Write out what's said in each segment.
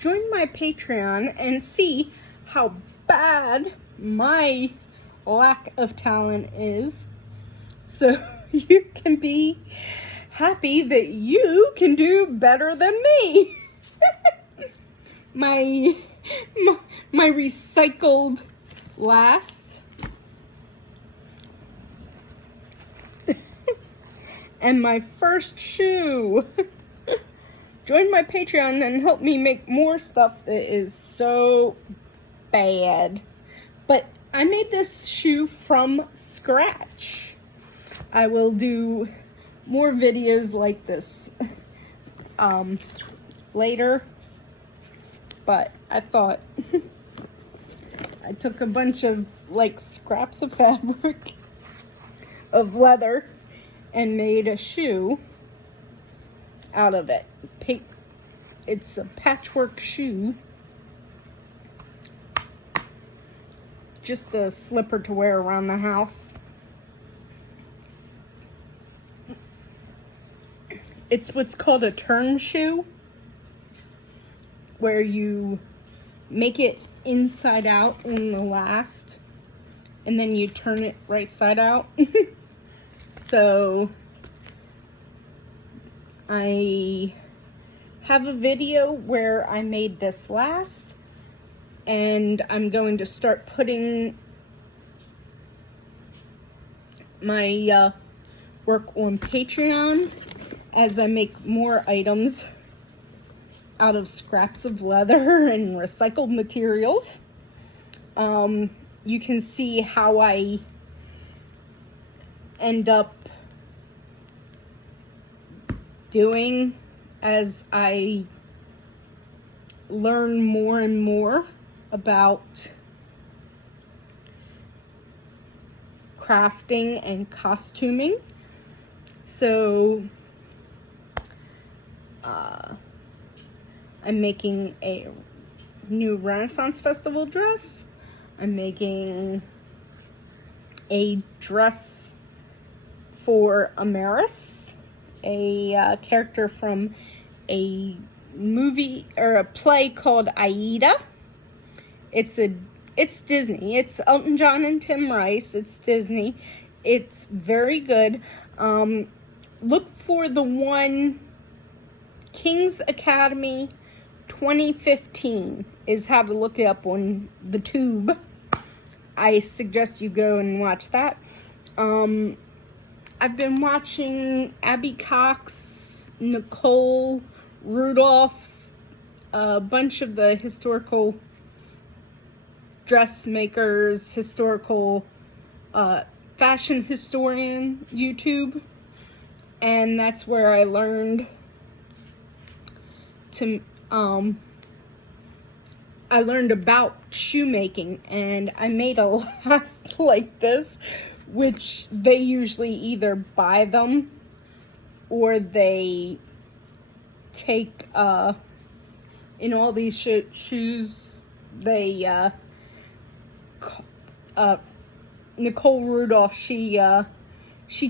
join my Patreon and see how bad my lack of talent is, so you can be happy that you can do better than me. my recycled last and my first shoe. Join my Patreon and help me make more stuff that is so bad. But I made this shoe from scratch. I will do more videos like this later. But I thought I took a bunch of like scraps of fabric, of leather, and made a shoe out of it. It's a patchwork shoe. Just a slipper to wear around the house. It's what's called a turn shoe, where you make it inside out on the last, and then you turn it right side out. So I have a video where I made this last, and I'm going to start putting my work on Patreon as I make more items out of scraps of leather and recycled materials. You can see how I end up doing as I learn more and more about crafting and costuming. So I'm making a new Renaissance Festival dress. I'm making a dress for Amaris, a character from a movie or a play called Aida. It's Disney. It's Elton John and Tim Rice. It's Disney. It's very good. Look for the one King's Academy 2015 is how to look it up on the tube. I suggest you go and watch that. I've been watching Abby Cox, Nicole Rudolph, a bunch of the historical dressmakers, historical fashion historian YouTube, and that's where I learned to I learned about shoemaking, and I made a last like this, which they usually either buy them or they take in all these shoes they Nicole Rudolph, she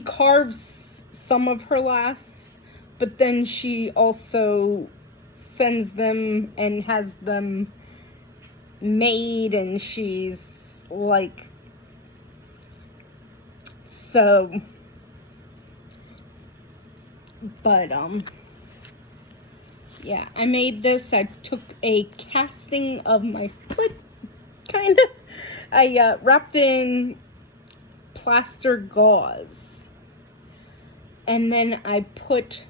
carves some of her lasts, but then she also sends them and has them made, and she's like, so, but yeah, I made this. I took a casting of my foot, kind of. I wrapped in plaster gauze, and then I put,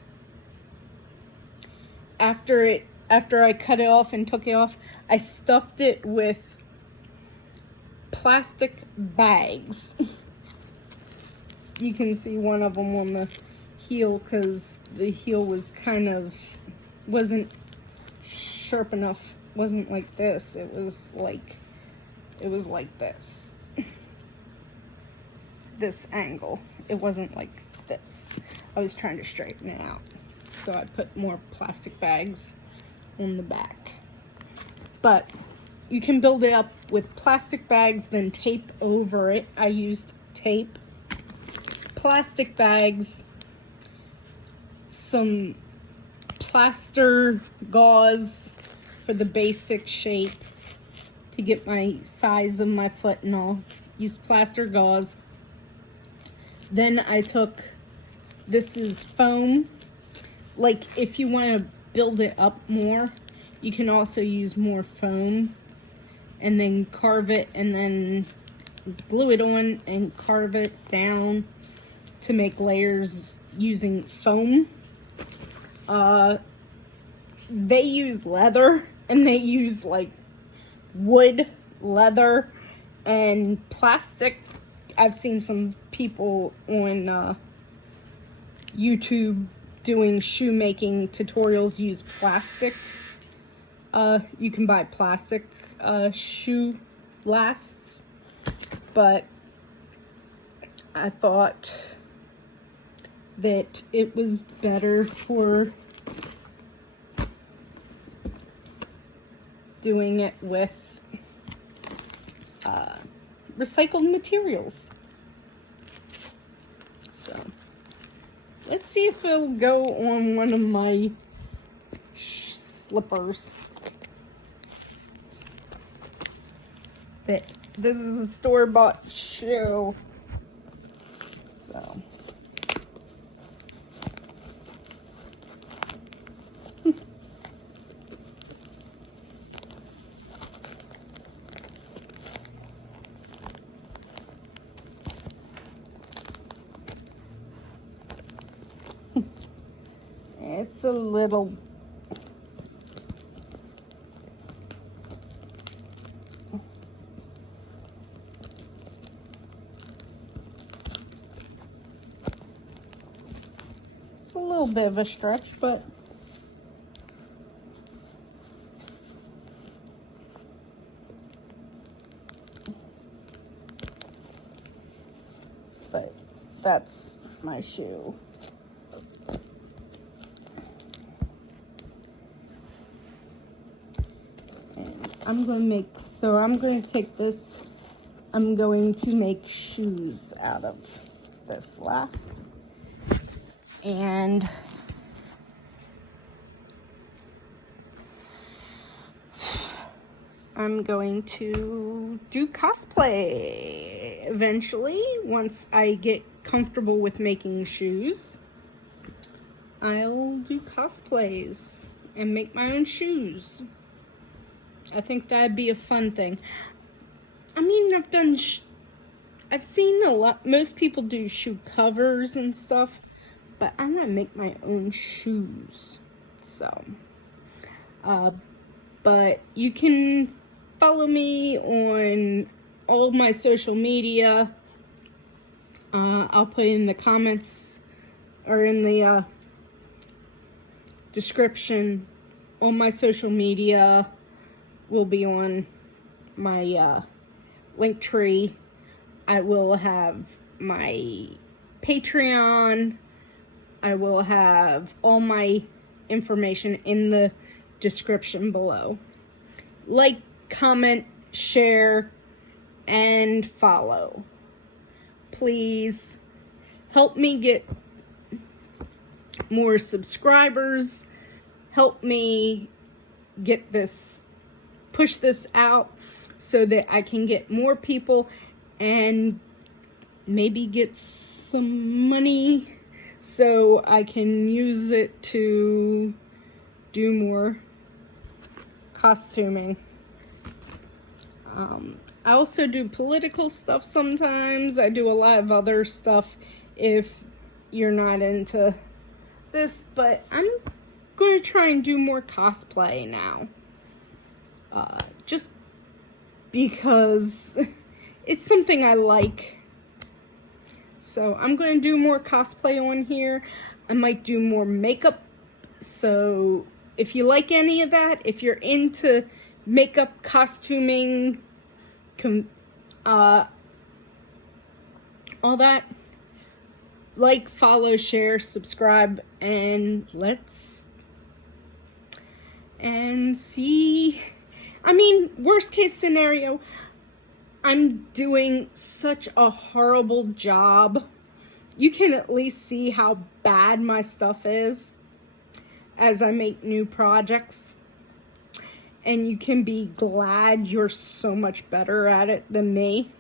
after I cut it off and took it off, I stuffed it with plastic bags. You can see one of them on the heel because the heel was wasn't sharp enough. Wasn't like this. It was like this. This angle. It wasn't like this. I was trying to straighten it out. So I put more plastic bags on the back. But you can build it up with plastic bags, then tape over it. I used tape, plastic bags, some plaster gauze, for the basic shape to get my size of my foot and all. Used plaster gauze. Then I took, this is foam. Like if you want to build it up more, you can also use more foam and then carve it and then glue it on and carve it down to make layers using foam. They use leather and they use like wood, leather, and plastic. I've seen some people on YouTube doing shoemaking tutorials use plastic. You can buy plastic shoe lasts, but I thought that it was better for doing it with recycled materials. So let's see if it'll go on one of my slippers. This is a store-bought shoe. So it's a little bit of a stretch, but that's my shoe. And I'm going to take this, I'm going to make shoes out of this last. And I'm going to do cosplay eventually. Once I get comfortable with making shoes, I'll do cosplays and make my own shoes. I think that'd be a fun thing. I mean, I've seen a lot, most people do shoe covers and stuff, but I want to make my own shoes. So, but you can follow me on all of my social media. I'll put in the comments or in the description. All my social media will be on my Linktree. I will have my Patreon. I will have all my information in the description below. Like, comment, share, and follow. Please help me get more subscribers. Help me get this, push this out so that I can get more people and maybe get some money so I can use it to do more costuming. I also do political stuff sometimes. I do a lot of other stuff if you're not into this, but I'm going to try and do more cosplay now. Just because it's something I like. So I'm going to do more cosplay on here. I might do more makeup. So if you like any of that, if you're into makeup, costuming, all that, like, follow, share, subscribe, and see. I mean, worst case scenario, I'm doing such a horrible job. You can at least see how bad my stuff is as I make new projects. and you can be glad you're so much better at it than me.